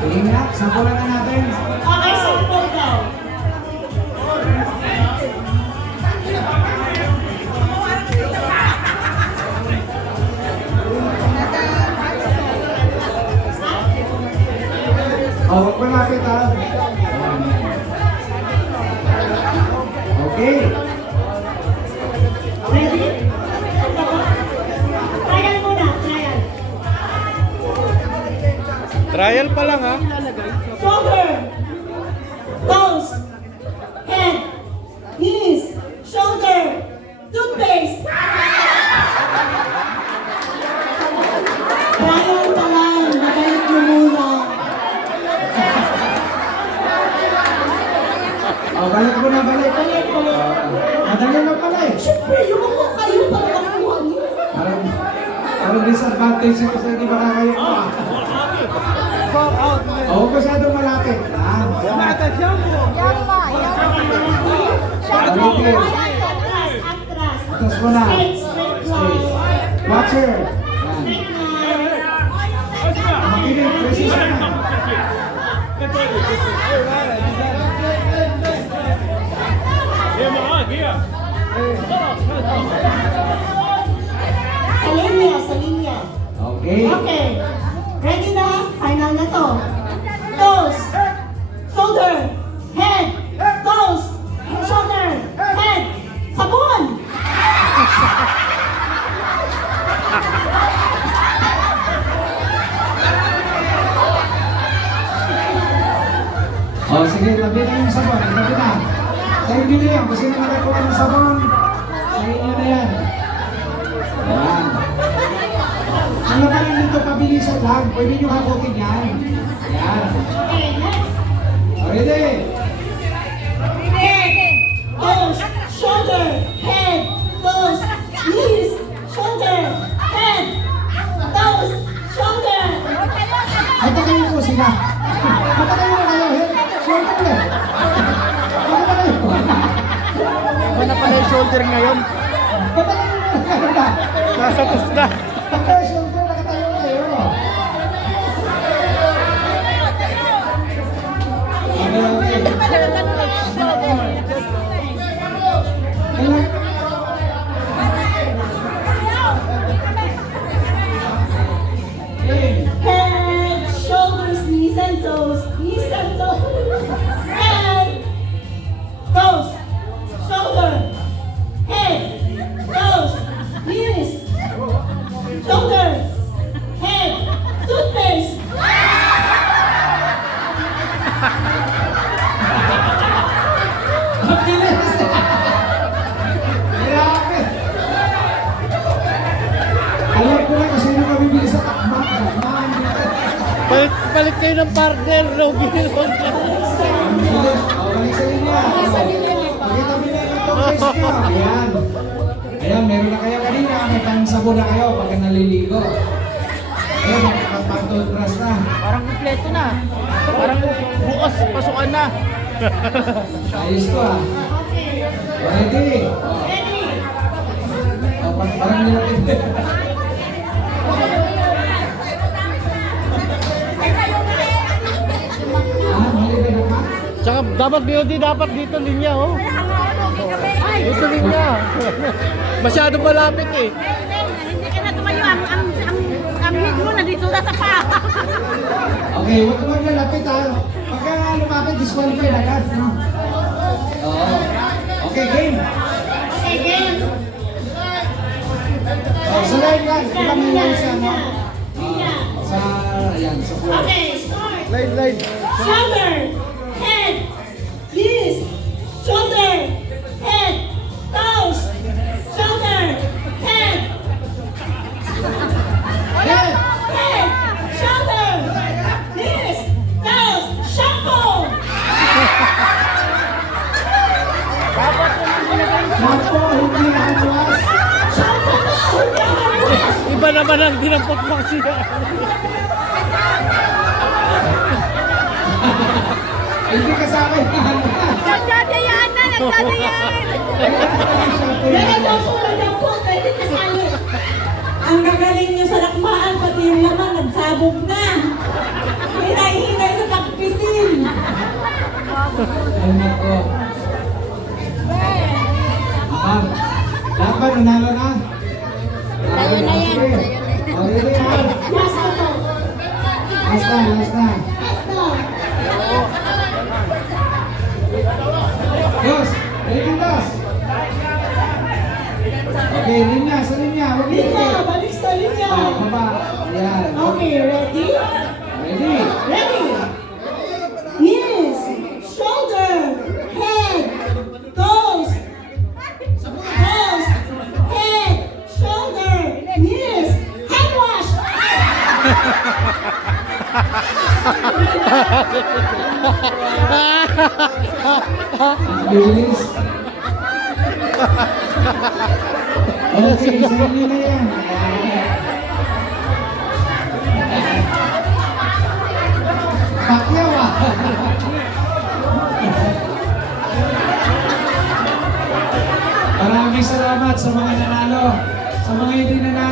Tingin nga, sampulan na natin. Okay, sample daw. Oh, wag malapit ha. Okay. Ready? Trial muna, trial. Trial pa lang ha. Shoulder, toes, head, knees, shoulder, toothpaste. Trial pa lang, nabalik mo muna. Oh, balik mo na, balik. Balik, balik. Madali na pala eh. Siyempre, yung mga kayo para makuha niyo. Parang disadvantage ako sa hindi makakayo pa. Oh, masyadong malapit. Ah, Atras, atras. Atas mo na. Straight, straight line. Watcher. Yan. Straight line. Makinig, precision na. Sa linya, sa linya. Okay. Okay. Ready na? Final na to. Toes, shoulder, head, toes, shoulder, head, sabon! Oh, sige, tabi na yung sabon. Tabi na. Sa inyo na yan. Kung sino nakakuha ng sabon, sa inyo na yan. Yan. Ano ka lang dito, pabilisan lang. Pwede nyo hakutin yan. Yan. Okay, next. Ready? Head, toes, shoulder, head, toes, knees, shoulder, head, toes, shoulder. Matakayin ko sila. Matakayin mo kayo. Head, shoulder. Matakayin ko. Iba na pala yung shoulder ngayon. Matakayin mo kayo. Nasa tos na. Pagka shoulder, nakatayo kayo. Head, shoulders, knees and toes, knees and toes. Head, toes, shoulder, head, toes, knees, shoulder, head, toothpaste. Ang bilis! Grabe! Alam ko na kasi nung mabibili sa takmak. Palit kayo ng partner. Logi nyo. Ang bilis. O, balik sa linya. Pakita mo na yung toothpaste nyo. Ayan. Ayan, meron na kayo kanina. May pangsabon na kayo pagka naliligo. Ayan, pang-toothbrush na. Parang kompleto na. Parang bukas pasukan na. Ayos ko ah. Okay, Ready? ready? O, parang nilapit. Ah, mali ba naman? Tsaka dapat BOD dapat dito linya oh. Dito linya. Masyado malapit eh. Hindi ka na tumayo. Ang hit mo na dito na sa pa. Okay, huwag mo lalapit ha. Pagka lumapit, disqualify agad, no? Oo. Okay, game. Okay, game. Oh, sa line lang. Kita mo yung sa ano? Linya. Sa, ayan, sa floor. Okay, start. Line. Shoulder, head, knees, shoulder, head, toes, shoulder, head, Head! head, shoulder, knees, toes, shampoo. Shampoo, hindi nakabuwas. Shampoo na, hindi ako. Iba naman ang dinampot mo siya. Hindi kasama yung ano. Nagdadayaan na, nagdadayaan. Shampoo yan. Nagdadampo, nagdampo, pwede sabog na. Hinay-hinay sa pagpisil. Ay, nako. Ma'am, dapat nanalo na. Tayo na yan, Sige. tayo na yan. O, ready na. Last na to. Last na, last na. Last na. Dos, ready, dos. Okay, linya, sa linya. Huwag Linya, dito. balik sa linya. Baba. Ayan. Okay, ready? Ready. Ready? Knees, shoulder, head, toes, head, shoulder, knees, hand wash. Bilis. Okay, sa inyo na yan. Pakyaw ah. Maraming salamat sa mga nanalo. Sa mga hindi nanalo.